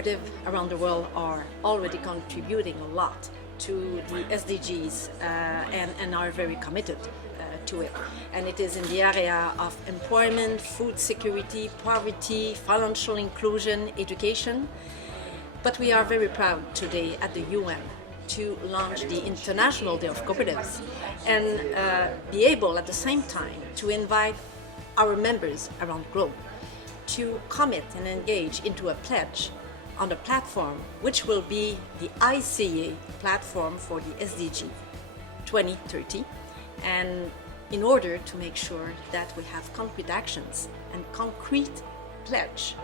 cooperatives around the world are already contributing a lot to the SDGs and are very committed to it. And it is in the area of employment, food security, poverty, financial inclusion, education. But we are very proud today at the UN to launch the International Day of Cooperatives and be able at the same time to invite our members around the globe to commit and engage into a pledge on the platform which will be the ICA platform for the SDG 2030, and in order to make sure that we have concrete actions and concrete pledge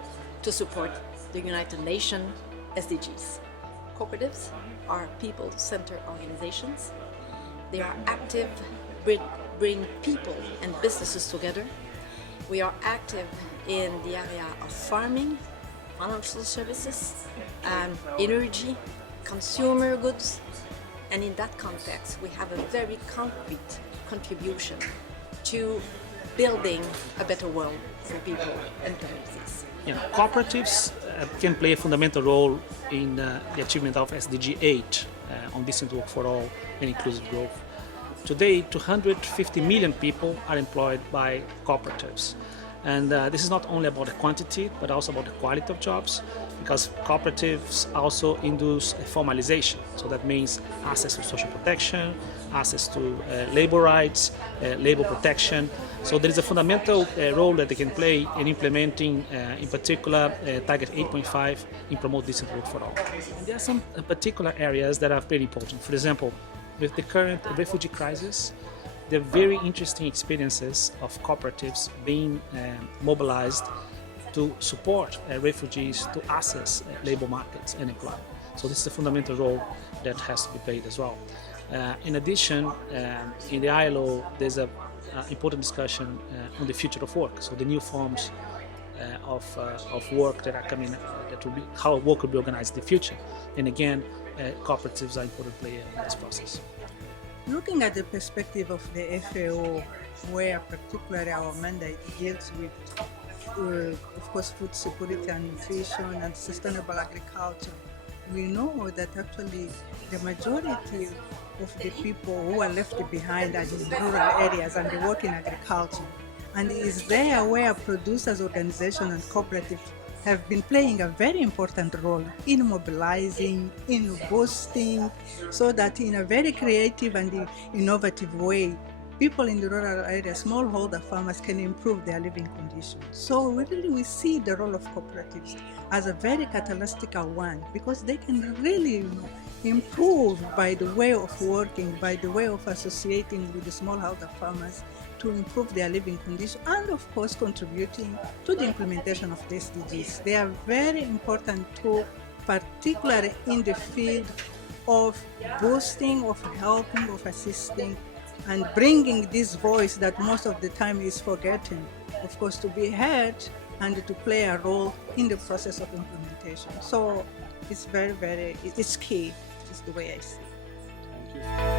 to support the United Nations SDGs. Cooperatives are people-centered organizations. They are active, bring people and businesses together. We are active in the area of farming, financial services, energy, consumer goods, and in that context we have a very concrete contribution to building a better world for people and communities. Yeah, cooperatives can play a fundamental role in the achievement of SDG 8 on decent work for all and inclusive growth. Today, 250 million people are employed by cooperatives. And this is not only about the quantity, but also about the quality of jobs, because cooperatives also induce formalization. So that means access to social protection, access to labor rights, labor protection. So there is a fundamental role that they can play in implementing, in particular, Target 8.5 in promote decent work for all. And there are some particular areas that are very important. For example, with the current refugee crisis, there are very interesting experiences of cooperatives being mobilized to support refugees to access labor markets and employment. So this is a fundamental role that has to be played as well. In addition, in the ILO, there's an important discussion on the future of work. So the new forms of work that are coming, that will be how work will be organized in the future. And again, cooperatives are an important player in this process. Looking at the perspective of the FAO, where particularly our mandate deals with, of course, food security and nutrition and sustainable agriculture, we know that actually the majority of the people who are left behind are in rural areas and they work in agriculture. And it is there where producers, organizations and cooperatives have been playing a very important role in mobilizing, in boosting, so that in a very creative and innovative way, people in the rural areas, smallholder farmers, can improve their living conditions. So really we see the role of cooperatives as a very catalytic one, because they can really improve by the way of working, by the way of associating with the smallholder farmers to improve their living conditions, and of course contributing to the implementation of the SDGs. They are very important too, particularly in the field of boosting, of helping, of assisting, and bringing this voice that most of the time is forgotten, of course, to be heard and to play a role in the process of implementation. So it's very, it's key, is the way I see it. Thank you.